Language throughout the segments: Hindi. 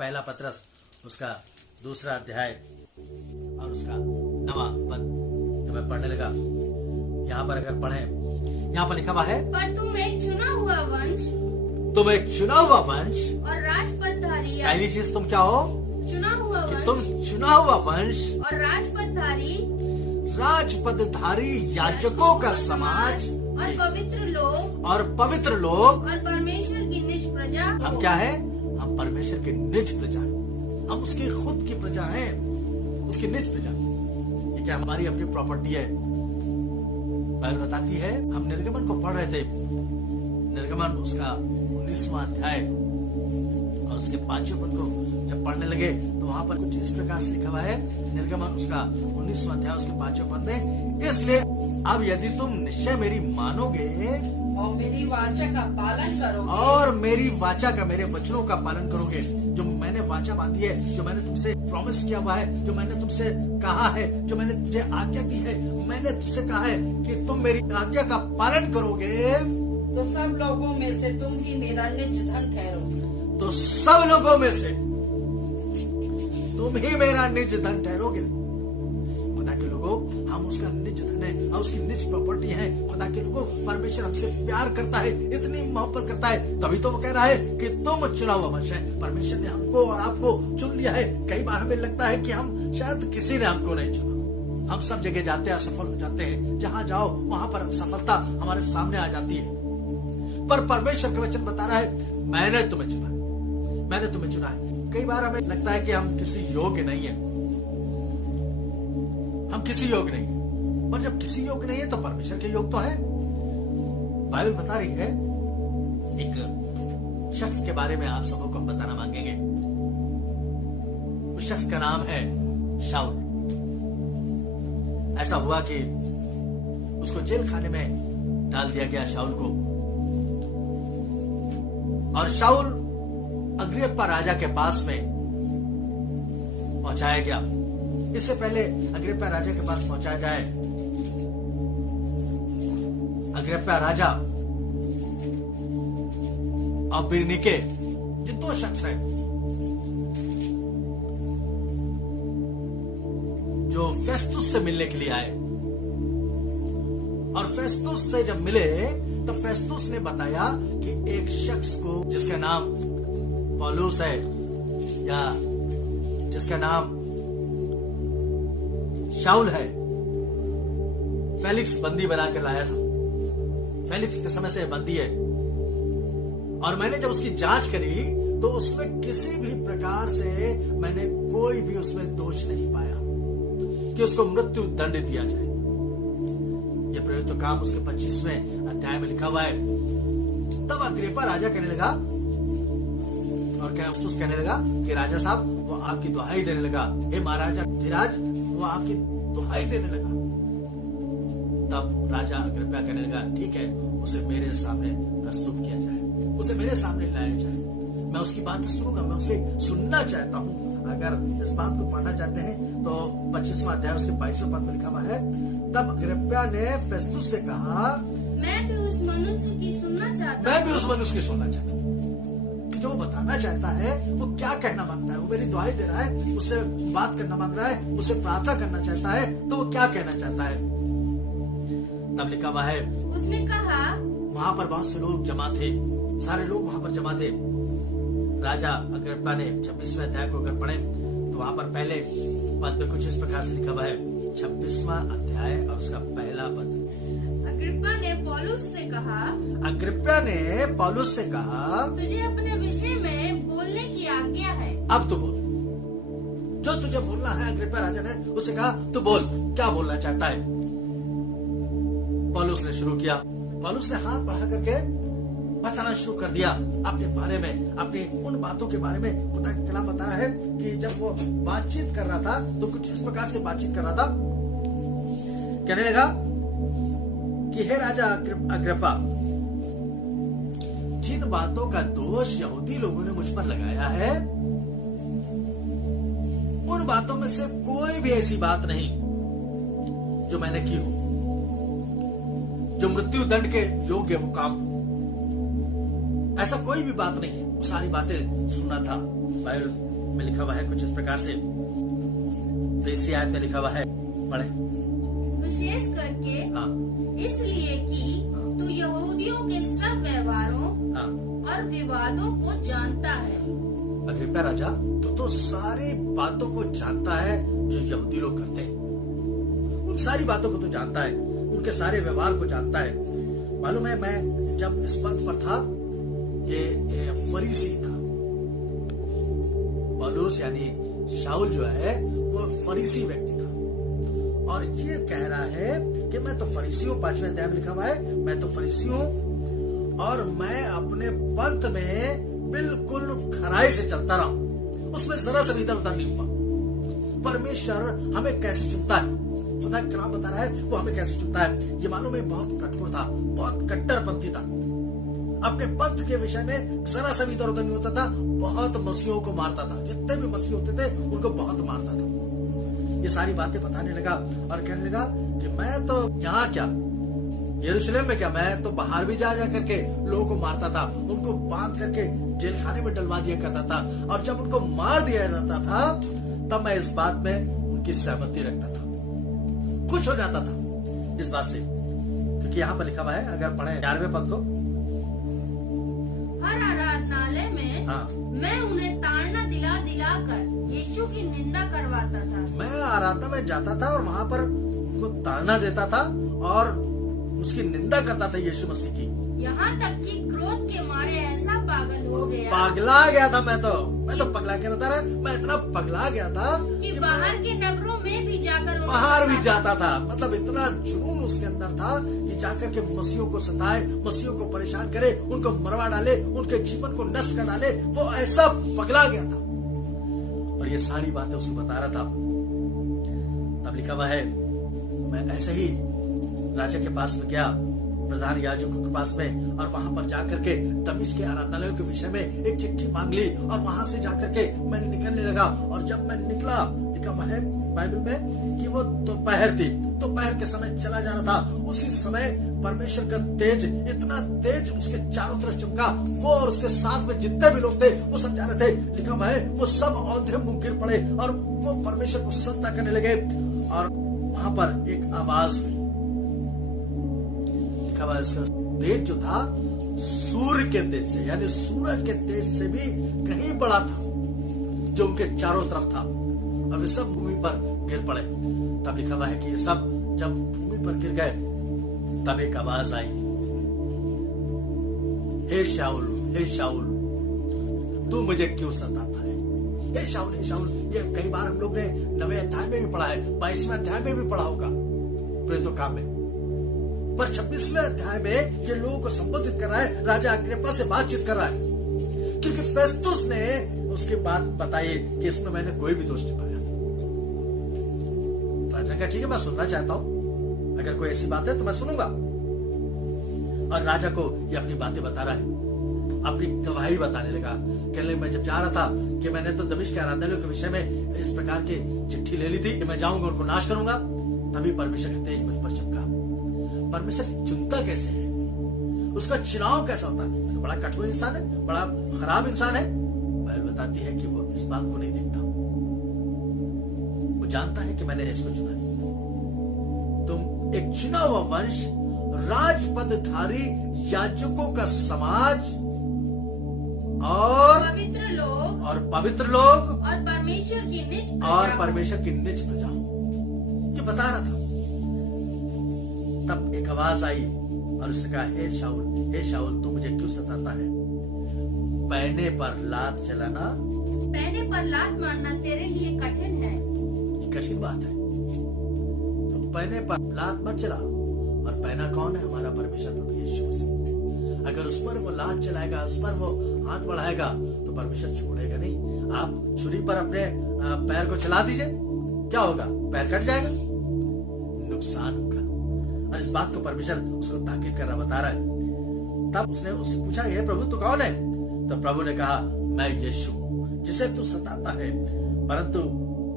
पहला पत्रस उसका दूसरा अध्याय और उसका 9वां पद जब मैं पढ़ने लगा, यहाँ पर अगर पढ़ें, यहाँ पर लिखा हुआ है, पर तुम एक चुना हुआ वंश तुम एक चुना हुआ वंश। और राजपदधारी पहली चीज तुम क्या हो चुना हुआ कि वंश तुम चुना हुआ वंश, और राजपदधारी राजपदधारी याजकों का समाज और पवित्र लोग और पवित्र लोग। और परमेश्वर की निज प्रजा हो। हम क्या है? हम परमेश्वर की निज प्रजा, हम उसकी खुद की प्रजा हैं, उसकी निज प्रजा। ये क्या हमारी अपनी प्रॉपर्टी है? बाइबल बताती है, हम निर्गमन को पढ़ रहे थे, निर्गमन उसका 19वां अध्याय और उसके 5वें पद को जब पढ़ने लगे तो वहां पर कुछ इस प्रकार से लिखा हुआ है, निर्गमन उसका 19वां अध्याय उसके 5वें पद में, इसलिए अब यदि तुम निश्चय मेरी मानोगे और मेरी वाचा का पालन करोगे और मेरी वाचा का, मेरे वचनों का पालन करोगे, जो मैंने वाचा बांधी है, जो मैंने तुमसे प्रॉमिस किया हुआ है, जो मैंने तुमसे कहा है, जो मैंने तुझे आज्ञा दी है, मैंने तुझसे कहा है कि तुम मेरी आज्ञा का पालन करोगे, तो सब लोगों में से तुम ही मेरा निज धन ठहरोगे। तो सब लोगों में से तुम ही मेरा निज धन ठहरोगे। खुदा के लोगों, हम उसका निज धन है, हम उसकी निज प्रॉपर्टी है। खुदा के लोगों, परमेश्वर हमसे प्यार करता है, इतनी मोहब्बत करता है, तभी तो वो कह रहा है कि तुम चुना हुआ वंश है। परमेश्वर ने हमको और आपको चुन लिया है। कई बार हमें लगता है कि हम शायद किसी ने हमको नहीं चुना। हम सब जगह जाते हैं, असफल हो जाते हैं, जहां जाओ वहां पर सफलता हमारे सामने आ जाती है, पर परमेश्वर का वचन बता रहा है, मैंने तुम्हें चुना है, मैंने तुम्हें चुना है। कई बार हमें लगता है कि हम किसी योग्य नहीं है, हम किसी योग्य नहीं है, पर जब किसी योग्य नहीं है तो परमेश्वर के योग तो है। बाइबल बता रही है, एक शख्स के बारे में आप सबको हम बताना मांगेंगे। उस शख्स का नाम है शाऊल। ऐसा हुआ कि उसको जेल खाने में डाल दिया गया, शाऊल को, और शाऊल अग्रिप्पा राजा के पास में पहुंचाया गया। इससे पहले अग्रिप्पा राजा के पास पहुंचाया जाए, अग्रिप्पा राजा और बिरनीके, जो दो शख्स हैं जो फेस्तुस से मिलने के लिए आए, और फेस्तुस से जब मिले तो फेस्तुस ने बताया कि एक शख्स को जिसका नाम पौलुस है, या जिसका नाम शाऊल है, फेलिक्स बंदी बना के लाया था। फेलिक्स के समय से बंदी है, और मैंने जब उसकी जांच करी तो उसमें किसी भी प्रकार से मैंने कोई भी उसमें दोष नहीं पाया कि उसको मृत्यु दंड दिया जाए। यह प्रयुक्त काम उसके 25वें अध्याय में लिखा हुआ है। तब अग्रिप्पा राजा कहने लगा, और क्या उसको कहने लगा कि राजा साहब, वो आपकी दुहाई देने लगा, हे महाराजा धीराज, वो आपकी दुहाई देने लगा। तब राजा अग्रिप्पा कहने लगा, ठीक है, उसे मेरे सामने प्रस्तुत किया जाए, उसे मेरे सामने लाया जाए, मैं उसकी बात सुनूंगा, मैं उसकी सुनना चाहता हूँ। अगर इस बात को पढ़ना चाहते हैं तो 25वां अध्याय उसके 22वें पद में लिखा हुआ है, तब अग्रिप्पा ने फेस्तुस से कहा, मैं भी उस मनुष्य की सुनना चाहता मैं भी उस मनुष्य की सुनना चाहता हूँ, जो बताना चाहता है, वो क्या कहना मांगता है। वो मेरी दुहाई दे रहा है, उससे बात करना मांग रहा है, उससे प्रार्थना करना चाहता है, तो वो क्या कहना चाहता है। तब लिखा हुआ है, उसने कहा, वहां पर बहुत से लोग जमा थे, सारे लोग वहां पर जमा थे। राजा अग्रिप्पा ने 26वें अध्याय को अगर पढ़े तो वहां पर पहले पद में कुछ इस प्रकार से लिखा हुआ है, 26वां अध्याय और उसका पहला पद। अग्रिप्पा ने पौलुस से कहा, अग्रिप्पा ने पौलुस से कहा, तुझे अपने विषय में बोलने की आज्ञा है। अब तो बोल, जो तुझे बोलना है। अग्रिप्पा राजा ने उससे कहा, तू बोल, क्या बोलना चाहता है। पौलुस ने शुरू किया। पौलुस ने हाथ बढ़ा करके बताना शुरू कर दिया अपने बारे में, अपनी उन बातों के बारे में। खुदा का कलाम बता रहा है कि जब वो बातचीत कर रहा था तो कुछ इस प्रकार से बातचीत कर रहा था, कहने लगा कि हे राजा अग्रिप्पा, जिन बातों का दोष यहूदी लोगों ने मुझ पर लगाया है, उन बातों में से कोई भी ऐसी बात नहीं जो मैंने की हो, जो मृत्यु दंड के योग्य हो काम, ऐसा कोई भी बात नहीं है। वो सारी बातें सुना था। बाइबल में लिखा हुआ है कुछ इस प्रकार से, तीसरी आयत में लिखा हुआ है, पढ़े। विशेष करके हाँ इसलिए कि तू यहूदियों के सब व्यवहारों हाँ। और विवादों को जानता है। अग्रिप्पा राजा, तू तो सारी बातों को जानता है जो यहूदी लोग करते हैं। उन सारी बातों को तू जानता है, उनके सारे व्यवहार को जानता है। मालूम है, मैं जब इस पद पर था, ये फरीसी था। पौलुस यानी शाऊल जो है वो फरीसी व्यक्ति था, और ये कह रहा है कि मैं तो फरीसी हूं। 5वें अध्याय में लिखा हुआ है, मैं तो फरीसी हूं और मैं अपने पंथ में बिल्कुल खराई से चलता रहा हूं, उसमें जरा सा भी इधर उधर नहीं हुआ। परमेश्वर हमें कैसे चुनता है, खुदा कलाम बता रहा है वो हमें कैसे चुनता है। ये मालूम है बहुत कठोर था, बहुत कट्टरपंथी था, अपने पंथ के विषय में जरा सा भी इधर उधर नहीं होता था। बहुत मसीहों को मारता था, जितने भी मसीह होते थे उनको बहुत मारता था। ये सारी बातें बताने लगा और कहने लगा कि मैं तो यहाँ क्या, यरूशलेम में क्या, मैं तो बाहर भी जा करके लोगों को मारता था, उनको बांध करके जेल खाने में डलवा दिया करता था, और जब उनको मार दिया जाता था तब मैं इस बात में उनकी सहमति रखता था, खुश हो जाता था इस बात से। क्योंकि यहाँ पर लिखा हुआ है, अगर पढ़े 11वें पद को, हर आराधनालय में हाँ। मैं उन्हें ताड़ना दिला दिला कर यीशु की निंदा करवाता था। मैं आराधना में जाता था और वहां पर उनको ताड़ना देता था और उसकी निंदा करता था यीशु मसीह की। यहाँ तक कि क्रोध के मारे ऐसा पागल हो गया, पगला गया था। मैं तो पगला के बता रहा, मैं इतना पगला गया था कि बाहर के नगरों में भी जाकर बाहर भी जाता था। मतलब इतना जुनून उसके अंदर था कि जाकर के मसीहों को सताए, मसीहों को परेशान करे, उनको मरवा डाले, उनके जीवन को नष्ट कर डाले। वो ऐसा पगला गया था और ये सारी बातें उसको बता रहा था। तब लिखा हुआ है, मैं ऐसे ही राजा के पास में गया, प्रधान याजकों के पास में, और वहां पर जाकर के दमिश्क के आराधनालयों के विषय में एक चिट्ठी मांग ली, और वहां से जाकर के मैं निकलने लगा। और जब मैं निकला, लिखा हुआ है बाइबल में कि वो दोपहर थी, दोपहर के समय चला जा रहा था। उसी समय परमेश्वर का तेज, इतना तेज उसके चारों तरफ चमका, वो और उसके साथ में जितने भी लोग थे वो सब जा रहे थे। लिखा हुआ है वो सब औंधे मुंह गिर पड़े और वो परमेश्वर को सत्ता करने लगे। और वहां पर एक आवाज हुई, लिखा हुआ है उसका तेज जो था सूर्य के तेज से, यानी सूरज के तेज से भी कहीं बड़ा था, जो उनके चारों तरफ था, और वे सब भूमि पर गिर पड़े। तब लिखा हुआ है कि ये सब जब भूमि पर गिर गए, तब एक आवाज आई, हे शाऊल, हे शाऊल, तू मुझे क्यों सताता है? हे शाऊल, हे शाऊल। ये कई बार हम लोग ने 9वें अध्याय में भी पढ़ा है, 22वें अध्याय में भी पढ़ा होगा प्रेरितों काम में। पर 26वें अध्याय में ये लोगों को संबोधित कर रहा है, राजा अग्रिप्पा से बातचीत कर रहा है, क्योंकि फेस्तुस ने उसकी बात बताई कि इसमें मैंने कोई भी दोष नहीं पाया। राजा का ठीक है, मैं सुनना चाहता हूं, अगर कोई ऐसी बात है तो मैं सुनूंगा। और राजा को ये अपनी बातें बता रहा है, अपनी गवाही बताने लगा। कहने मैं जब जा रहा था कि मैंने तो दमिश्क के आराधनालयों के विषय में इस प्रकार की चिट्ठी ले ली थी कि मैं जाऊंगा उनको नाश करूंगा, तभी परमेश्वर का तेज मुझ पर चमका। परमेश्वर चुनता कैसे है, उसका चुनाव कैसा होता है? तो बड़ा कठोर इंसान है, बड़ा खराब इंसान है। बाइबल बताती है कि वो इस बात को नहीं देखता, वो जानता है कि मैंने इसको चुना है। तुम एक चुना हुआ वंश, राजपदधारी याजकों का समाज, और पवित्र लोग और परमेश्वर की निज प्रजा हो, ये बता रहा था। तब एक आवाज आई और उसने कहा, हे शाऊल, हे शाऊल, तू मुझे क्यों सताता है? पैने पर लात चलाना, पैने पर लात मारना तेरे लिए कठिन है। कठिन बात है, तो पैने पर लात मत चला। और पैना कौन है? हमारा परमेश्वर प्रभु यीशु मसीह। अगर उस पर वो लात चलाएगा, उस पर वो हाथ बढ़ाएगा, तो परमेश्वर छोड़ेगा नहीं। आप छुरी पर अपने पैर को चला दीजिए, क्या होगा? पैर कट जाएगा, नुकसान होगा। और इस बात को परमेश्वर उसको ताकीद कर रहा, बता रहा है। तब उसने उससे पूछा, हे प्रभु तू कौन है? तो प्रभु ने कहा, मैं यीशु हूं जिसे तू सताता है, परंतु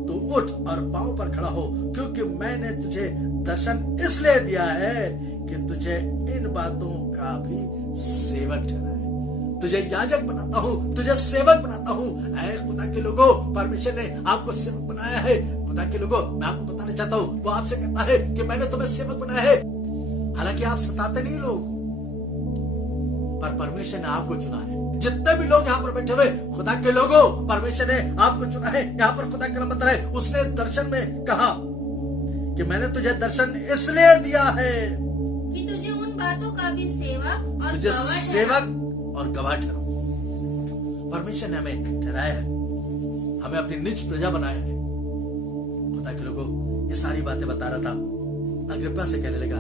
तू उठ और पांव पर खड़ा हो, क्योंकि मैंने तुझे दर्शन इसलिए दिया है कि तुझे इन बातों का भी सेवक ठहराए। तुझे याजक बनाता हूँ, तुझे सेवक बनाता हूँ। ऐ खुदा के लोगों, परमेश्वर ने आपको सेवक बनाया है। खुदा के लोगों, मैं आपको बताना चाहता हूँ, वो आपसे कहता है कि मैंने तुम्हें सेवक बनाया है। हालांकि आप सताते नहीं लोग, पर परमेश्वर ने आपको चुना है। जितने भी लोग यहाँ पर बैठे हुए खुदा के लोगों, परमेश्वर ने आपको चुना है। यहाँ पर खुदा का नाम बता रहा है, उसने दर्शन में कहा कि मैंने तुझे दर्शन इसलिए दिया है कि तुझे उन बातों का भी सेवक और तुझे गवाह सेवक और गवाह ठहराऊं। परमेश्वर ने हमें ठहराया है, हमें अपनी निज प्रजा बनाया है। खुदा के लोगों, ये सारी बातें बता रहा था। अग्रिप्पा से कहने लगा,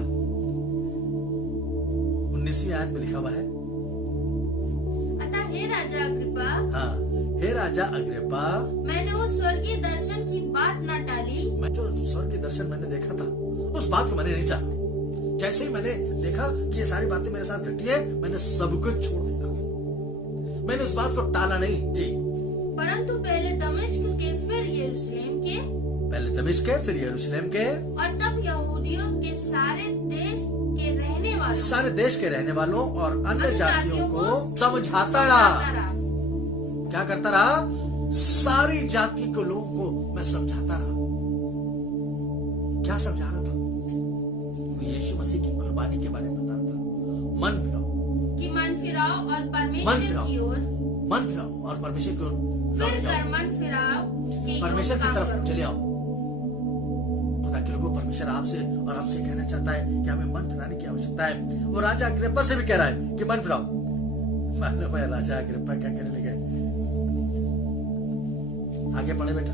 19वीं आयत में लिखा हुआ है, अतः हे राजा अग्रिप्पा, हाँ, हे राजा अग्रिप्पा, मैंने उस स्वर्गीय दर्शन की बात न टाली। मैं जो स्वर्ग के दर्शन मैंने देखा था, उस बात को मैंने नहीं टाला। जैसे ही मैंने देखा कि ये सारी बातें मेरे साथ घटी है, मैंने सब कुछ छोड़ दिया। मैंने उस बात को टाला नहीं जी। परंतु पहले दमिश्क के, फिर यरूशलेम के, पहले दमिश्क के, फिर यरूशलेम के, और तब यहूदियों के सारे देश के रहने वालों, सारे देश के रहने वालों और अन्य जातियों को समझाता रहा। क्या करता रहा? सारी जाति के लोगों को मैं समझाता रहा। क्या समझा रहा था? यीशु मसीह की कुर्बानी के बारे में बता रहा था। मन फिराओ, कि मन फिराओ और परमेश्वर की ओर, मन फिराओ और परमेश्वर की ओर फिर लौट जाओ। कर मन फिराओ कि परमेश्वर की काम तरफ करो। चले आओ। खुदा के लोगों, परमेश्वर आपसे और हमसे कहना चाहता है कि हमें मन फिराने की आवश्यकता है। वो राजा अग्रिप्पा से भी कह रहा है कि मन फिराओ। मालूम है राजा अग्रिप्पा क्या कहने लगे? आगे पढ़े बेटा।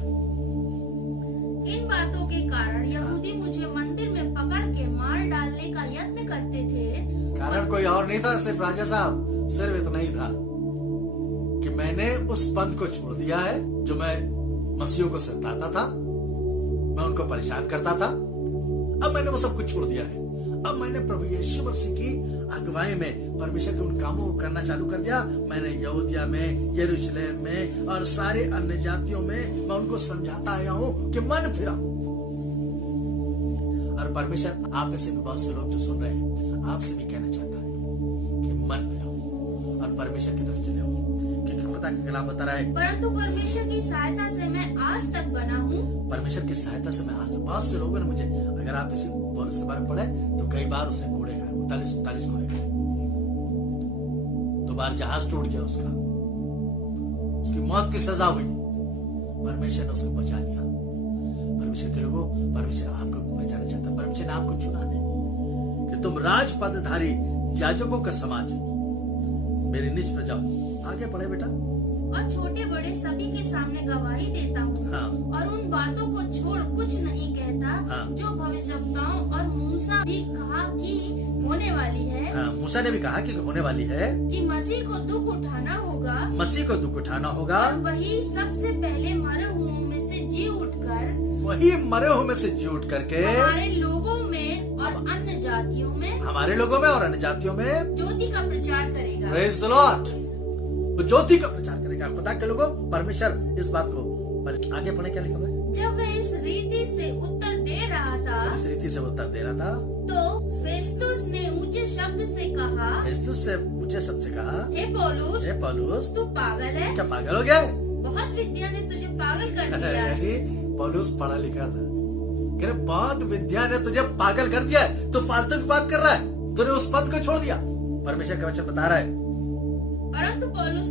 इन बातों के कारण यहूदी मुझे मंदिर में पकड़ के मार डालने का यत्न करते थे। कारण कोई और नहीं था, सिर्फ राजा साहब, सिर्फ इतना ही था कि मैंने उस पंथ को छोड़ दिया है जो मैं मसीहों को सताता था, मैं उनको परेशान करता था। अब मैंने वो सब कुछ छोड़ दिया है। अब मैंने प्रभु यीशु मसीह की अगुवाई में परमेश्वर के उन कामों को करना चालू कर दिया। मैंने यहूदिया में, यरूशलेम में और सारे अन्य जातियों में मैं उनको समझाता आया हूँ कि मन फिराओ। और परमेश्वर आप में से भी बहुत से लोग जो सुन रहे हैं, आपसे भी कहना चाहता है कि मन फिराओ और परमेश्वर की तरफ चले आओ, क्योंकि खुदा का कलाम बता रहा है, परंतु परमेश्वर की सहायता से मैं आज तक बना हूँ। परमेश्वर की सहायता से मैं आज, बहुत से लोगों ने मुझे, अगर आप इसी पौलुस के बारे में पढ़े तो कई बार उसने कोड़े खाए, 39 कोड़े खाए। 2 बार जहाज टूट गया उसका, उसकी मौत की सजा हुई। परमेश्वर ने उसको बचा लिया। परमेश्वर के लोगों, परमेश्वर आपको बचाना चाहता है। परमेश्वर ने आपको चुना है कि तुम राजपदधारी याजकों का समाज, मेरी निज प्रजा हो। आगे पढ़े बेटा। और छोटे बड़े सभी के सामने गवाही देता हूँ, हाँ। और उन बातों को छोड़ कुछ नहीं कहता, हाँ। जो भविष्यवक्ताओं और मूसा भी कहा कि होने वाली है। हाँ, मूसा ने भी कहा कि होने वाली है, कि मसीह को दुख उठाना होगा, मसीह को दुख उठाना होगा, और वही सबसे पहले मरे हुओं में से जी उठकर, वही मरे हुए में से जी उठ करके हमारे लोगों में और अन्य जातियों में, हमारे लोगों में और अन्य जातियों में ज्योति का प्रचार करेगा। प्रेज द लॉर्ड, वो ज्योति का प्रचार करेगा। खुदा के लोगों, परमेश्वर इस बात को आगे पढ़े, क्या लिखा हुआ है? जब वह इस रीति से उत्तर दे रहा था, इस रीति से उत्तर दे रहा था, तो फेस्तुस ने ऊंचे शब्द से कहा, फेस्तुस से ऊंचे शब्द से कहा, हे पौलुस, हे पौलुस, तू पागल है। क्या पागल हो गया? बहुत विद्या ने तुझे पागल कर दिया है। यानी पौलुस पढ़ा लिखा था, कह रहे बहुत विद्या ने तुझे पागल कर दिया है, तो फालतू की बात कर रहा है, तूने उस पद को छोड़ दिया। परमेश्वर का वचन बता रहा है। परंतु पौलुस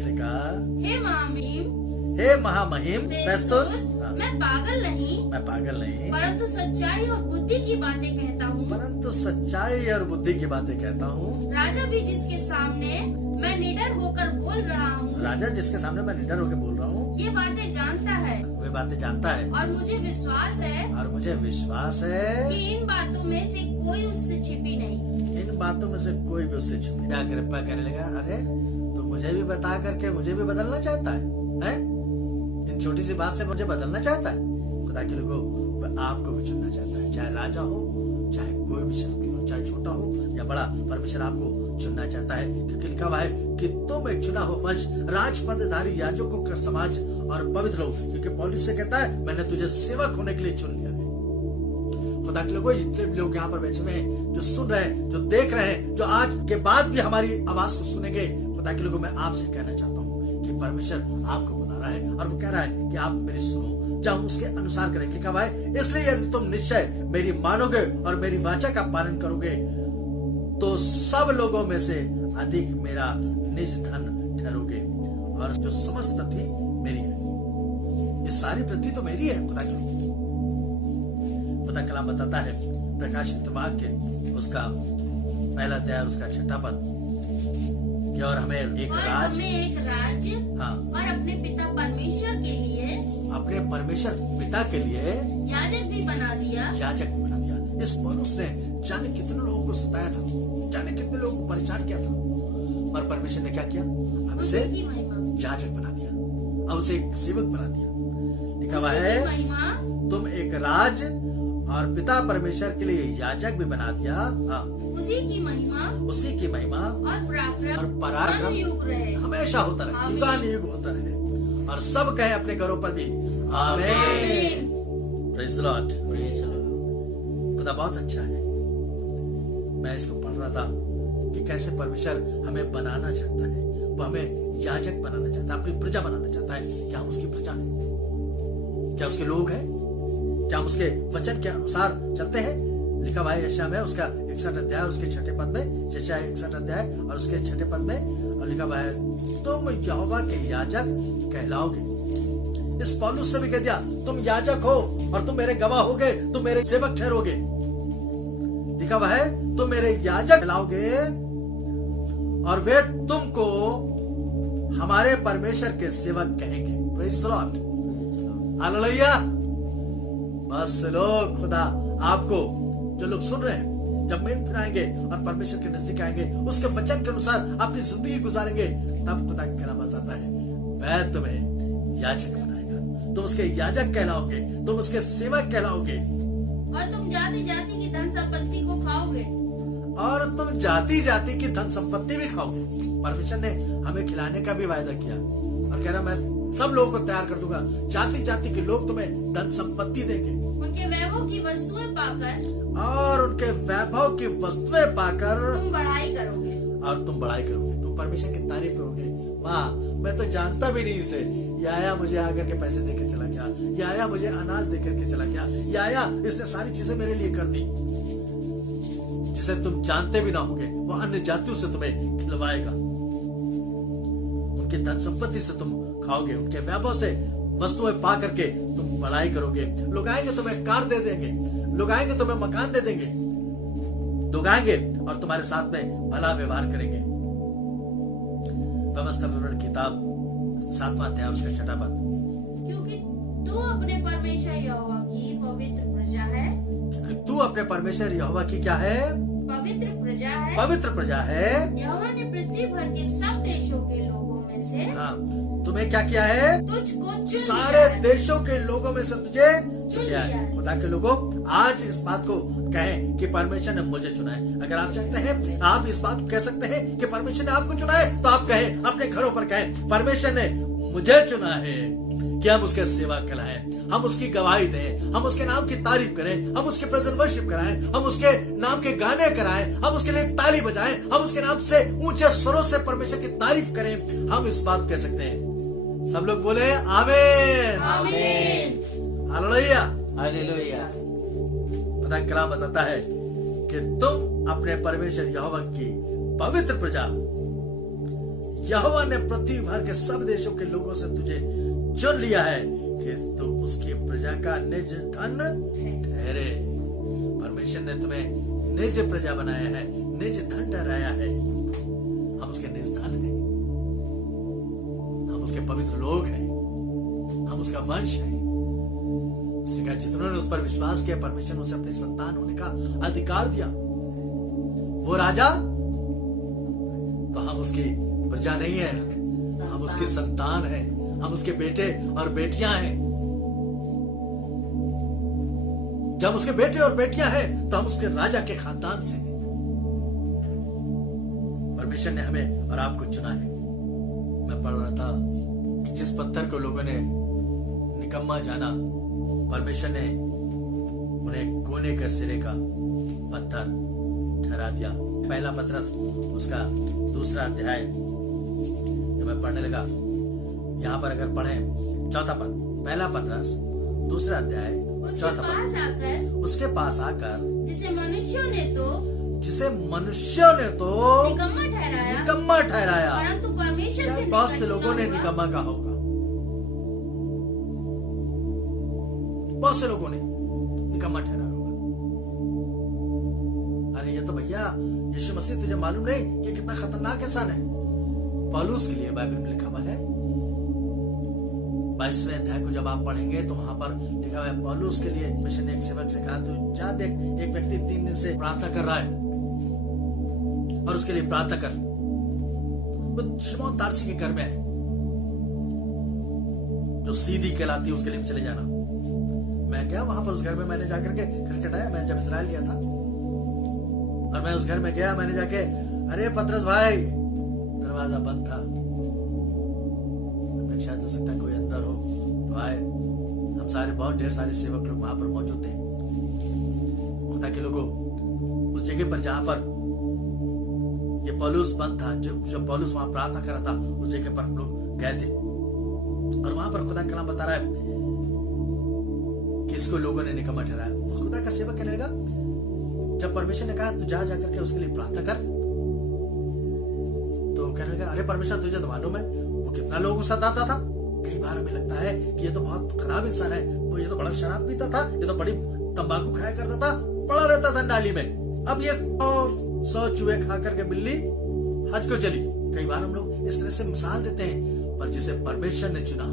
ने कहा, हे महामहिम, हे महामहिम फेस्तुस, मैं पागल नहीं, मैं पागल नहीं, परंतु सच्चाई और बुद्धि की बातें कहता हूँ। परंतु सच्चाई और बुद्धि की बातें कहता हूँ। राजा भी जिसके सामने मैं निडर होकर बोल रहा हूँ, राजा जिसके सामने मैं निडर होकर बोल रहा हूँ, ये बातें जानता है, वे बातें जानता है, और मुझे विश्वास है कि इन बातों में से कोई उससे छिपी नहीं। इन बातों में से कोई भी उससे छुपी नहीं। अग्रिप्पा कहने लगा, अरे तो मुझे भी बता करके मुझे भी बदलना चाहता है, हैं? इन छोटी सी बात से मुझे बदलना चाहता है। खुदा के लोगों, वह आपको भी चुनना चाहता है, चाहे राजा हो, चाहे कोई भी शख्स हो, चाहे छोटा हो या बड़ा, परमेश्वर आपको चुनना चाहता है, क्योंकि लिखा हुआ है कि तुम एक चुना हुआ वंश, राजपदधारी याजकों का समाज और पवित्र लोग। क्योंकि पौलुस से कहता है, मैंने तुझे सेवक होने के लिए चुन लिया है। खुदा के लोगों, जितने भी लोग यहाँ पर बैठे हुए हैं, जो सुन रहे हैं, जो देख रहे हैं, जो आज के बाद भी हमारी आवाज को सुनेंगे, खुदा के लोगों, मैं आपसे कहना चाहता हूँ कि परमेश्वर आपको बुला रहा है और वो कह रहा है कि आप मेरी सुनो, जब हम उसके अनुसार करें। लिखा हुआ है, इसलिए यदि तुम निश्चय मेरी मानोगे और मेरी वाचा का पालन करोगे तो सब लोगों में से अधिक मेरा निज धन ठहरोगे, और जो समस्त पृथ्वी मेरी है। ये सारी पृथ्वी तो मेरी है। खुदा की खुदा कलाम बताता है प्रकाशित वाक्य उसका पहला अध्याय उसका 6 पद कि और हमें एक राज्य हाँ और अपने पिता परमेश्वर के लिए, अपने परमेश्वर पिता के लिए याजक भी बना दिया। इस पौलुस ने जाने कितने लोगों को सताया था, जाने कितने लोगों को परेशान किया था, और परमेश्वर ने क्या किया? अब इसे याजक बना दिया, अब उसे एक सेवक बना दिया। लिखा हुआ है, तुम एक राज और पिता परमेश्वर के लिए याजक भी बना दिया। हाँ, उसी की महिमा और पराक्रम हमेशा होता रहे, युगानुयुग होता रहे, और सब कहे अपने घरों पर भी आमीन। Praise the Lord. खुदा बहुत अच्छा है। मैं इसको पढ़ रहा था कि कैसे परमेश्वर हमें बनाना चाहता है, वो हमें याजक बनाना चाहता है, अपनी प्रजा बनाना चाहता है। क्या हम उसकी प्रजा हैं? क्या उसके लोग हैं? क्या हम उसके वचन के अनुसार चलते हैं? लिखा हुआ है यशायाह में उसका 61 अध्याय उसके 6 पद में, यशायाह 61 अध्याय और उसके 6 पद में, और लिखा हुआ है, तुम यहोवा के याजक कहलाओगे। इस पौलुस से भी कह दिया, तुम याजक हो और तुम मेरे गवाह होगे, तुम मेरे सेवक ठहरोगे। लिखा हुआ है, तुम मेरे याजक कहलाओगे और वे तुमको हमारे परमेश्वर के सेवक कहेंगे। Praise the Lord. हालेलुया। बस लोग, खुदा आपको, जो लोग सुन रहे हैं, जब मन फिराएंगे और परमेश्वर के नजदीक आएंगे, उसके वचन के अनुसार अपनी जिंदगी गुजारेंगे, तब खुदा क्या बताता है, वह तुम्हें याजक बनाएगा, तुम उसके याजक कहलाओगे, तुम उसके सेवक कहलाओगे, और तुम जाति जाति की धन संपत्ति को खाओगे, और तुम जाति जाति की धन संपत्ति भी खाओगे। परमेश्वर ने हमें खिलाने का भी वायदा किया और कह रहा, मैं सब लोगों को तैयार कर दूंगा, जाति जाति के लोग तुम्हें धन संपत्ति देंगे, उनके वैभव की वस्तुएं पाकर, और उनके वैभव की वस्तुएं पाकर तुम बढ़ाई करोगे, और तुम बढ़ाई करोगे, तुम परमेश्वर की तारीफ करोगे। वाह, मैं तो जानता भी नहीं इसे, ये आया मुझे आकर के पैसे देकर चला गया, ये आया मुझे अनाज देकर के चला गया, ये आया इसने सारी चीजें मेरे लिए कर दी। जिसे तुम जानते भी ना होगे, वो अन्य जातियों से तुम्हें खिलवाएगा, उनकी धन संपत्ति से तुम खाओगे, उनके वैभव से वस्तुएं पा करके तुम बढ़ाई करोगे। लोग आएंगे तुम्हें कार दे देंगे, लोग आएंगे तुम्हें मकान दे देंगे, लोग आएंगे और तुम्हारे साथ में भला व्यवहार करेंगे। व्यवस्था विवरण किताब 7वां अध्याय उसका 6 पद, क्योंकि तू अपने परमेश्वर यहोवा की पवित्र प्रजा है, क्योंकि तू अपने परमेश्वर यहोवा की क्या है? पवित्र प्रजा है, पवित्र प्रजा है। यहोवा ने पृथ्वी भर के सब देशों के लोगों में से, हाँ, तुम्हें क्या किया है? तुझको चुन सारे लिया है। देशों के लोगों में से तुझे चुन लिया है। खुदा के लोगों, आज इस बात को कहें कि परमेश्वर ने मुझे चुना है। अगर आप चाहते हैं, आप इस बात को कह सकते हैं कि परमेश्वर ने आपको चुना है, तो आप कहें, अपने घरों पर कहें, परमेश्वर ने मुझे चुना है कि हम उसके सेवा कहलाएं, हम उसकी गवाही दें, हम उसके नाम की तारीफ करें, हम उसके प्रेजेंट वर्शिप कराएं, हम उसके नाम के गाने कराएं, हम उसके लिए ताली बजाएं, हम उसके नाम से ऊंचे स्वरों से परमेश्वर की तारीफ करें। हम इस बात कह सकते हैं। सब लोग बोले आमीन, आमीन, हालेलुया, हालेलुया। खुदा कलाम बताता है कि तुम अपने परमेश्वर यहोवा की पवित्र प्रजा, यहोवा ने पृथ्वी भर के सब देशों के लोगों से तुझे चुन लिया है कि तुम उसकी प्रजा का निज धन ठहरे। परमेश्वर ने तुम्हें निज प्रजा बनाया है, निज धन ठहराया है। हम उसके निज धन हैं, हम उसके पवित्र लोग हैं, हम उसका वंश है। उसने कहा, जितनों ने उस पर विश्वास किया, परमेश्वर ने उसे अपने संतान होने का अधिकार दिया। वो राजा, तो हम उसकी प्रजा नहीं है, हम उसकी संतान हैं, हम उसके बेटे और बेटियां हैं। जब उसके बेटे और बेटियां हैं, तो हम उसके राजा के खानदान से हैं। परमेश्वर ने हमें और आपको चुना है। मैं पढ़ रहा था कि जिस पत्थर को लोगों ने निकम्मा जाना, परमेश्वर ने उन्हें कोने के सिरे का पत्थर ठहरा दिया। पहला पत्रस उसका दूसरा अध्याय जब मैं पढ़ने लगा, यहाँ पर अगर पढ़ें चौथा पद, पहला पत्रस दूसरा अध्याय चौथा पद, उसके पास आकर जिसे मनुष्यों ने तो निकम्मा ठहराया, परंतु परमेश्वर के शायद बहुत से निकट लोगों ने चुना हुआ निकम्मा कहा होगा, बहुत से लोगों ने निकम्मा ठहराया होगा। अरे ये तो भैया यीशु मसीह, तुझे मालूम नहीं कि कितना खतरनाक इंसान है। पौलुस के लिए बाइबल में लिखा हुआ है, 22वें अध्याय को जब आप पढ़ेंगे तो वहां पर लिखा हुआ है, पौलुस के लिए मिशन ने एक सेवक से कहा, तू जा देख, एक व्यक्ति 3 दिन से प्रार्थना कर रहा है और उसके लिए प्रार्थना कर। वो शिमोन तारसी के घर में है, जो सीधी कहलाती है, उसके लिए चले जाना। मैं गया वहां पर उस घर में, मैंने जाकर के खटखटाया। मैं जब इस्राएल गया था और मैं उस घर में गया, मैंने जाके, अरे पतरस भाई, दरवाजा बंद था। शायद हो सकता है कोई अंदर हो तो आए। हम सारे बहुत ढेर सारे सेवक लोग वहां पर मौजूद थे, खुदा के लोगों। उस जगह पर जहां पर ये पौलुस बंद था, जो पौलुस वहां प्रार्थना कर रहा था, उस जगह पर हम लोग गए थे और वहां पर खुदा कलाम बता रहा है कि इसको लोगों ने निकम्मा ठहराया। खुदा का सेवक कहने लगा, जब परमेश्वर ने कहा तू जा जाकर के उसके लिए प्रार्थना कर, तो कहने लगा, अरे परमेश्वर, तुझे तो मालूम है वो कितना लोगों के साथ आता था। कई बार हमें लगता है कि ये तो बहुत खराब इंसान है, वो ये तो बड़ा शराब पीता था, ये तो बड़ी तंबाकू खाया करता था, पड़ा रहता था नाली में। अब ये 100 चूहे खा करके बिल्ली हज को चली। कई बार हम लोग इस तरह से मिसाल देते हैं, पर जिसे परमेश्वर ने चुना,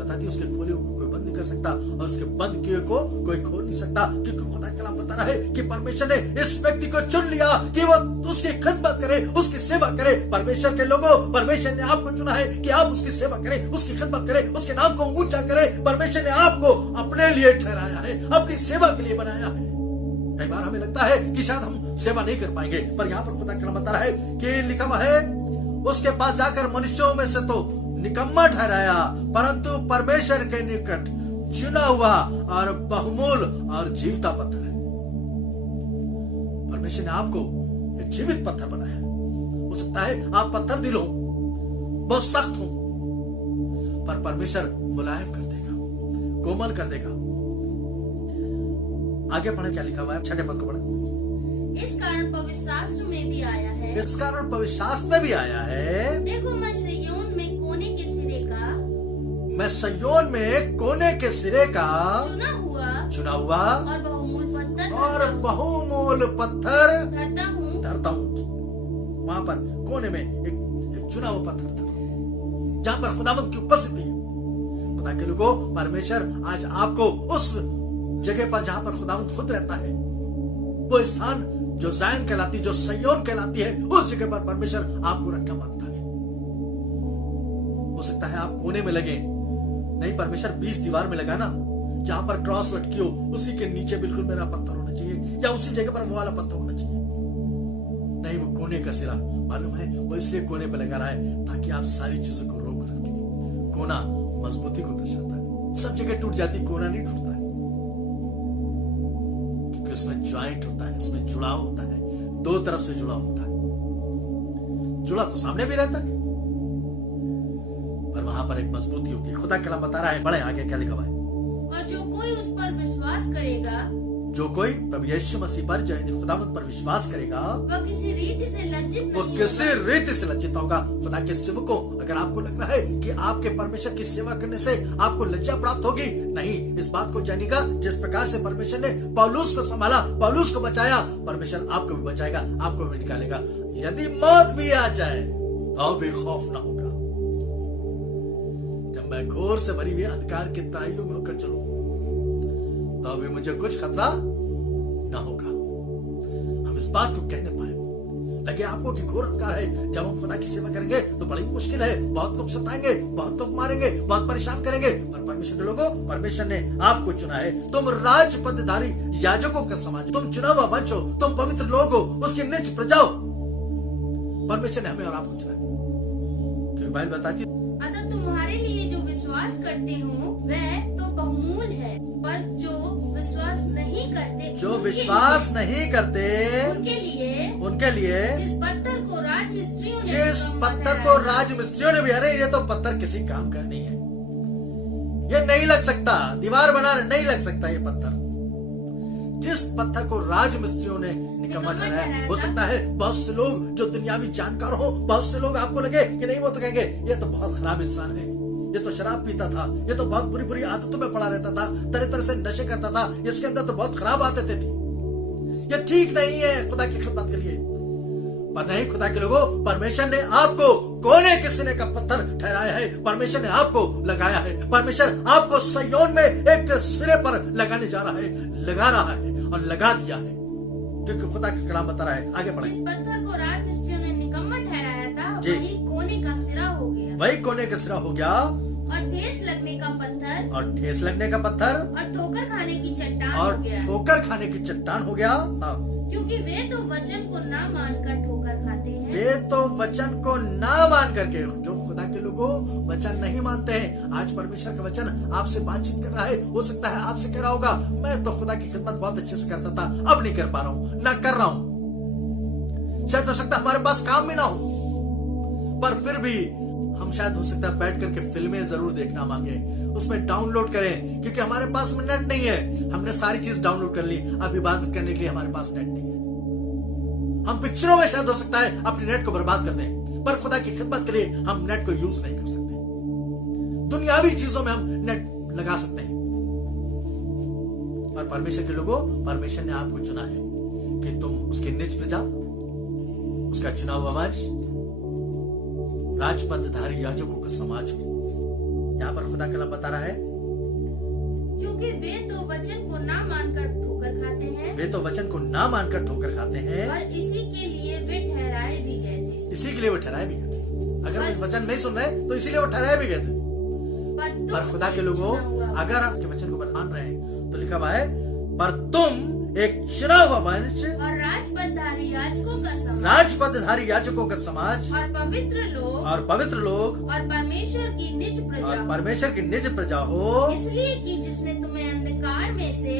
बताती, उसके खोले को कोई बंद नहीं कर सकता और उसके बंद किए को कोई खोल नहीं सकता, क्योंकि खुदा कलाम बता रहा है कि परमेश्वर ने इस व्यक्ति को चुन लिया कि वो उसकी खिदमत करे, उसकी सेवा करे। परमेश्वर के लोगों, परमेश्वर ने आपको चुना है कि आप उसकी सेवा करें, उसकी खिदमत करें, उसके नाम को ऊंचा करें। परमेश्वर ने आपको अपने लिए ठहराया है, अपनी सेवा के लिए बनाया है। कई बार हमें लगता है कि शायद हम सेवा नहीं कर पाएंगे, पर यहाँ पर खुदा कलाम बता रहा है कि लिखा हुआ है, उसके पास जाकर मनुष्यों में से तो निकम्मा ठहराया, परंतु परमेश्वर के निकट चुना हुआ और बहुमूल और जीवता पत्थर है। परमेश्वर ने आपको एक जीवित पत्थर बनाया। हो सकता है आप पत्थर दिल हो, बहुत सख्त हो, पर परमेश्वर मुलायम कर देगा, कोमल कर देगा। आगे पढ़े, क्या लिखा हुआ है, 6 पद को पढ़े। इस कारण पवित्र शास्त्र में भी आया है, इस कारण पवित्र शास्त्र में भी आया है, देखो मैं सिय्योन में कोने के सिरे का, मैं सिय्योन में कोने के सिरे का चुना हुआ और बहुमूल पत्थर धरता हूँ। वहां पर कोने में एक चुना हुआ पत्थर था, जहां पर खुदावंत की उपस्थिति है। खुदा के लोगों, परमेश्वर आज आपको उस जगह पर जहां पर खुदावंत खुद रहता है, वो स्थान जो ज़ायन कहलाती, जो सिय्योन कहलाती है, उस जगह पर परमेश्वर आपको रखना मांगता है। हो सकता है आप कोने में लगे, नहीं, परमेश्वर 20 दीवार में लगा ना, जहां पर क्रॉस लटकी हो, उसी के नीचे बिल्कुल मेरा पत्थर होना चाहिए, या उसी जगह पर वो वाला पत्थर होना चाहिए। नहीं, वो कोने का सिरा, मालूम है, वो इसलिए कोने पर लगा रहा है ताकि आप सारी चीजों को रोक रखें। कोना मजबूती को दर्शाता है। सब जगह टूट जाती, कोना नहीं टूटता है, क्योंकि उसमें ज्वाइंट होता है, इसमें जुड़ाव होता है, 2 तरफ से जुड़ा होता है। जुड़ा तो सामने भी रहता है, पर वहां पर एक मजबूती होती है। खुदा कलाम बता रहा है, बड़े आगे क्या लिखा हुआ है, और जो कोई उस पर विश्वास करेगा, जो कोई प्रभु यीशु मसीह पर, जो खुदावंत पर विश्वास करेगा, वह किसी रीति से लज्जित होगा। खुदा के सेवकों, अगर आपको लग रहा है कि आपके परमेश्वर की सेवा करने से आपको लज्जा प्राप्त होगी, नहीं, इस बात को जानिएगा, जिस प्रकार से परमेश्वर ने पौलुस को संभाला, पौलुस को बचाया, परमेश्वर आपको भी बचाएगा, आपको भी निकालेगा। यदि मौत भी आ जाए तो भी खौफ ना होगा। जब मैं घोर से भरी हुई अंधकार की तराइयों में होकर चलूं, तो अभी मुझे कुछ खतरा ना होगा। हम इस बात को कहने पाए। लगे आपको कि घोर अंधकार है, जब हम खुदा की सेवा करेंगे तो बड़ी मुश्किल है, बहुत लोग सताएंगे, बहुत लोग मारेंगे, बहुत परेशान करेंगे, पर परमेश्वर के लोगों, परमेश्वर ने आपको चुना है। तुम राज पदधारी याजकों का समाज, तुम चुना हुआ वंश हो, तुम पवित्र लोग हो, उसकी निज प्रजा हो। परमेश्वर ने हमें और आपको चुना है, क्योंकि बाइबल बताती है, अतः तुम्हारे लिए जो विश्वास विश्वास करते हो वह तो बहुमूल है, पर जो विश्वास नहीं करते जो उनके विश्वास नहीं करते उनके लिए जिस जिस पत्थर को राजमिस्त्रियों ने भी, अरे ये तो पत्थर किसी काम का नहीं है, ये नहीं लग सकता, दीवार बनाने नहीं लग सकता ये पत्थर। जिस पत्थर को राजमिस्त्रियों ने निकम्मा ठहराया। हो सकता है बहुत से लोग जो दुनियावी जानकार हो, बहुत से लोग आपको लगे कि नहीं, वो तो कहेंगे ये तो बहुत खराब इंसान है, ये तो शराब पीता था, ये तो बहुत बुरी बुरी आदतों में पड़ा रहता था, तरह तरह से नशे करता था, इसके अंदर तो बहुत खराब आदतें थी, ये ठीक नहीं है खुदा की खिदमत के लिए। पर नहीं खुदा के लोगों, परमेश्वर ने आपको कोने के सिरे का पत्थर ठहराया है, परमेश्वर ने आपको लगाया है, परमेश्वर आपको सयोन में एक सिरे पर लगाने जा रहा है, लगा रहा है और लगा दिया है, क्योंकि खुदा का कलाम बता रहा है। आगे बढ़े। जिस पत्थर को राजमिस्त्रियों ने निकम्मा ठहराया था वही कोने का सिरा हो गया, वही कोने का सिरा हो गया, और ठेस लगने का पत्थर, और ठेस लगने का पत्थर, और ठोकर खाने की चट्टान और हो गया, ठोकर खाने की चट्टान हो गया। हाँ, क्योंकि वे तो वचन को ना मानकर ठोकर खाते हैं। वे तो वचन को ना मान करके, जो खुदा के लोगों वचन नहीं मानते हैं। आज परमेश्वर का वचन आपसे बातचीत कर रहा है, हो सकता है आपसे कह रहा होगा मैं तो खुदा की खिदमत बहुत अच्छे से करता था, अब नहीं कर पा रहा हूं, ना कर रहा हूं। शायद हो सकता है हमारे पास काम भी ना हो, पर फिर भी हम शायद हो सकता है बैठ करके फिल्में जरूर देखना मांगे, उसमें डाउनलोड करें, क्योंकि हमारे पास में नेट नहीं है, हमने सारी चीज डाउनलोड कर ली, अब इबादत करने के लिए हमारे पास नेट नहीं है। हम पिक्चरों में शायद हो सकता है अपने नेट को बर्बाद कर दें, पर खुदा की खिदमत के लिए हम नेट को यूज नहीं कर सकते। दुनियावी चीजों में हम नेट लगा सकते हैं, पर परमेश्वर के लोगों, परमेश्वर ने आपको चुना है कि तुम उसकी निज प्रजा, उसका चुना हुआ वंश, राजपदधारी याजकों का समाज हो। यहाँ पर खुदा कलाम बता रहा है, क्योंकि वे तो वचन को ना मानकर ठोकर खाते हैं, वे तो वचन को ना मानकर ठोकर खाते हैं, और इसी के लिए वे ठहराए भी गए थे। इसी के लिए वो ठहराए भी गए थे। अगर वो वचन नहीं सुन रहे तो इसीलिए वो ठहराए भी गए थे। पर खुदा के लोगों, अगर आपके वचन को मान रहे हैं तो लिखा हुआ है, पर तुम एक चुना हुआ वंश, और राजपदधारी याजकों का समाज, राजपदधारी याजकों का समाज, और पवित्र लोग, और परमेश्वर की निज प्रजा, और परमेश्वर की निज प्रजा हो, इसलिए कि जिसने तुम्हें अंधकार में से,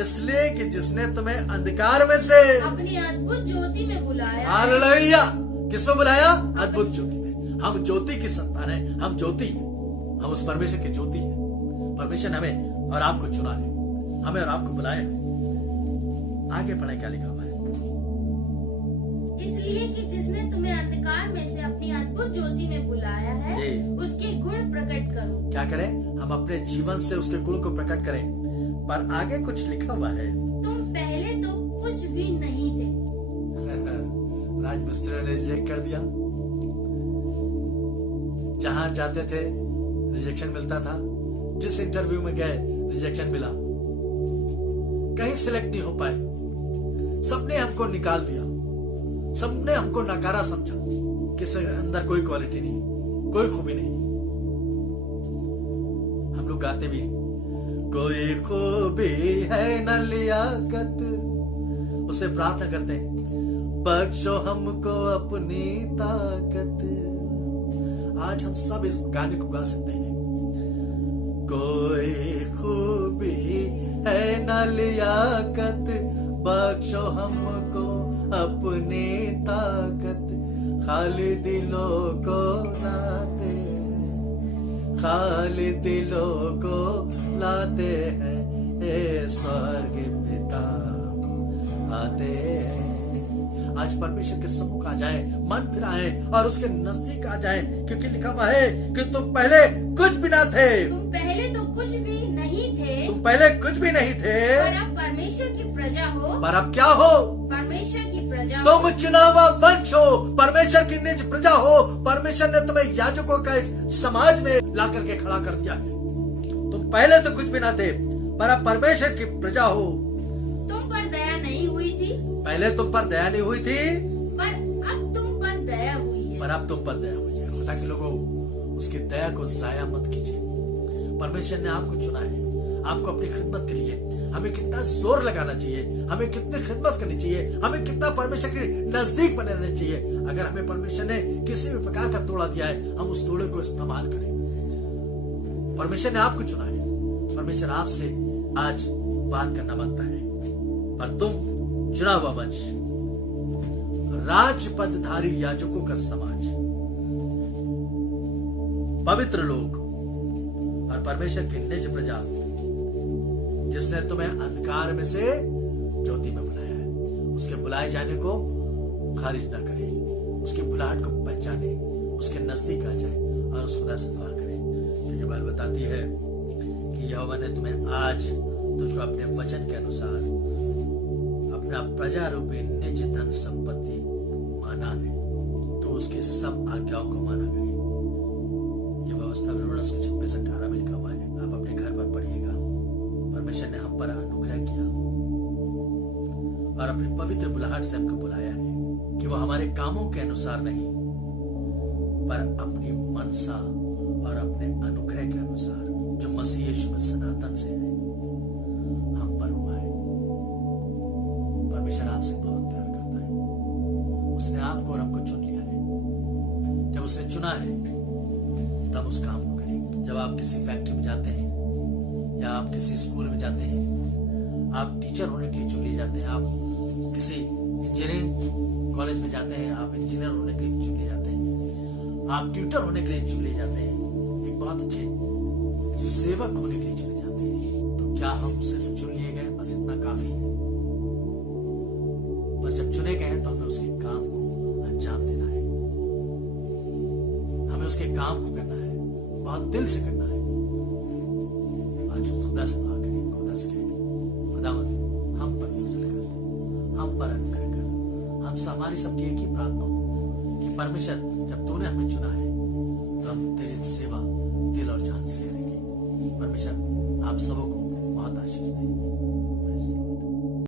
इसलिए कि जिसने तुम्हें अंधकार में से अपनी अद्भुत ज्योति में बुलाया। हालेलुया। किसमें बुलाया? अद्भुत ज्योति में। हम ज्योति की संतान है, हम ज्योति हैं, हम उस परमेश्वर की ज्योति हैं। परमेश्वर ने हमें और आपको चुना है, हमें और आपको बुलाया है। आगे पढ़े क्या लिखा हुआ है। इसलिए कि जिसने तुम्हें अंधकार में से अपनी अद्भुत ज्योति में बुलाया है, उसके गुण प्रकट करो। क्या करें? हम अपने जीवन से उसके गुण को प्रकट करें। पर आगे कुछ लिखा हुआ है, तुम पहले तो कुछ भी नहीं थे। राजमिस्त्रियों ने रिजेक्ट कर दिया, जहां जाते थे रिजेक्शन मिलता था, जिस इंटरव्यू में गए रिजेक्शन मिला, कहीं सिलेक्ट नहीं हो पाए, सबने हमको निकाल दिया, सबने हमको नकारा समझा, किसी अंदर कोई क्वालिटी नहीं, कोई खूबी नहीं। हम लोग गाते भी, कोई खूबी है न लियाकत, उसे प्रार्थना करते हैं, बख्शो हमको अपनी ताकत। आज हम सब इस गाने को गा सकते हैं। कोई खूबी है न लियाकत, बख्शो हमको अपनी ताकत, खाली दिलों को लाते, खाली दिलों को लाते हैं, ए स्वर्ग पिता आते हैं। आज परमेश्वर के सम्मुख आ जाए, मन फिराए और उसके नजदीक आ जाए, क्योंकि लिखा हुआ है कि तुम पहले कुछ भी ना थे, तुम पहले तो कुछ भी नहीं थे, तुम पहले कुछ भी नहीं थे, पर अब परमेश्वर की प्रजा हो। पर अब क्या हो? परमेश्वर की प्रजा। तुम चुना हुआ वंश हो, परमेश्वर की निज प्रजा हो। परमेश्वर ने तुम्हें याजकों का एक समाज में ला करके खड़ा कर दिया है। तुम पहले तो कुछ भी ना थे, पर अब परमेश्वर की प्रजा हो। तुम पर दया नहीं हुई थी, पहले तुम पर दया नहीं हुई थी, पर अब तुम पर दया हुई है। पर अब तुम पर दया हुई है। खुदा के लोगों, उसकी दया को जाया मत कीजिए। परमेश्वर ने आपको चुना है, आपको अपनी खिदमत के लिए। हमें कितना जोर लगाना चाहिए, हमें कितनी खिदमत करनी चाहिए, हमें कितना परमेश्वर के नजदीक बने रहना चाहिए। अगर हमें परमेश्वर ने किसी भी प्रकार का तोड़ा दिया है, हम उस तोड़े को इस्तेमाल करें। परमेश्वर ने आपको चुना है। परमेश्वर आपसे आज बात करना मांगता है। पर तुम चुना हुआ वंश, राजपदधारी याजकों का समाज, पवित्र लोग और परमेश्वर की निज प्रजा, जिसने तुम्हें अंधकार में से ज्योति में बुलाया है, उसके बुलाए जाने को खारिज ना करे, उसकी बुलाहट को पहचाने, उसके नजदीक आ जाए और उस खुदा से दुआ करे। क्योंकि बाइबल बताती है कि यहोवा ने तुम्हें आज तुझको अपने वचन के अनुसार अपना प्रजा रूपी निज धन संपत्ति माना है, तो उसकी सब आज्ञाओं को माना करे। यह व्यवस्था विवरण 26:18 में लिखा हुआ है। आप अपने घर पर पढ़िएगा। परमेश्वर ने हम पर अनुग्रह किया और अपनी पवित्र बुलाहट से हमको बुलाया है कि वो हमारे कामों के अनुसार नहीं, पर अपनी मनसा और अपने अनुग्रह के अनुसार, जो मसीह यीशु में सनातन से है, हम पर हुआ है। परमेश्वर आपसे बहुत प्यार करता है। उसने आपको और हमको चुन लिया है। जब उसने चुना है तब उस काम को करेंगे। जब आप किसी फैक्ट्री में जाते हैं या आप किसी स्कूल में जाते हैं, आप टीचर होने के लिए चुन लिए जाते हैं। आप किसी इंजीनियरिंग कॉलेज में जाते हैं, आप इंजीनियर होने के लिए चुन लिए जाते हैं। आप ट्यूटर होने के लिए चुन लिए जाते हैं। एक बहुत अच्छे सेवक होने के लिए चुने जाते हैं। तो क्या हम सिर्फ चुन लिए गए बस इतना काफी है? पर जब चुने गए तो हमें उसके काम को अंजाम देना है, हमें उसके काम को करना है, बहुत दिल से करना है। आज खुदा से दुआ करें, खुदा से कहें, खुदावंद हम पर फजल कर, हम पर अनुग्रह कर। हम हमारी सबकी एक ही प्रार्थना हो कि परमेश्वर जब तूने हमें चुना है तो हम तेरी सेवा दिल और जान से करेंगे। परमेश्वर आप सबों को बहुत आशीष दें।